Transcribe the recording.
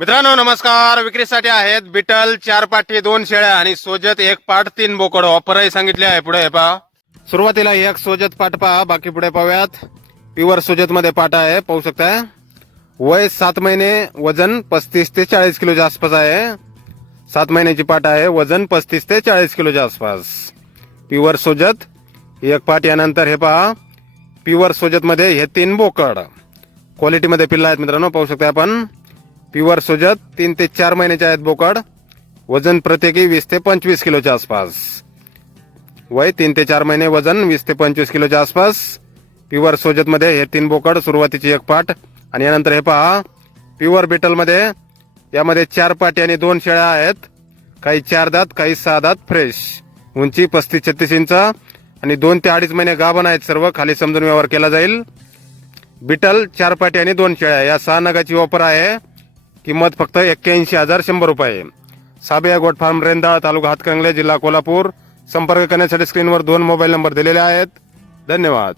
मित्रांनो नमस्कार. विक्रीसाठी आहेत बिटल चार पाठी दोन शेळ्या आणि सोजत एक पाठ तीन बोकड. ऑफरही सांगितले आहे. पुढे हे पहा. सुरुवातीला एक सोजत पाठ पहा. बाकी पुढे पाहूयात. प्युअर सोजत मध्ये पाठ आहे. पाहू शकता वय सात महिने वजन पस्तीस ते चाळीस किलोच्या आसपास आहे. सात महिन्याची पाठ आहे. वजन पस्तीस ते चाळीस किलोच्या आसपास. प्युअर सोजत एक पाठ यानंतर हे पहा. प्युअर सोजत मध्ये हे तीन बोकड. क्वालिटीमध्ये पिल्ला आहेत मित्रांनो. पाहू शकता आपण. प्युअर सोजत तीन ते चार महिन्याचे आहेत बोकड. वजन प्रत्येकी वीस ते पंचवीस किलोच्या आसपास. वय तीन ते चार महिने वजन वीस ते पंचवीस किलोच्या आसपास. प्युअर सोजतमध्ये हे तीन बोकड सुरुवातीची एक पाठ आणि यानंतर हे पहा प्युअर बिटलमध्ये यामध्ये चार पाटी आणि दोन शेळ्या आहेत. काही चार दात काही सहा दात फ्रेश. उंची पस्तीस छत्तीस इंच. आणि दोन ते अडीच महिने गाभण आहेत सर्व खाली समजून व्यवहार केला जाईल. बिटल चार पाटी आणि दोन शेळ्या. या सहा नगाची ऑफर आहे. किंमत फक्त एक्क्याऐंशी हजार शंभर रुपये. साबिया गोट फार्म रेंदाळ तालुका हातकंगले जिल्हा कोल्हापूर. संपर्क करण्यासाठी स्क्रीनवर दोन मोबाईल नंबर दिलेले आहेत. धन्यवाद.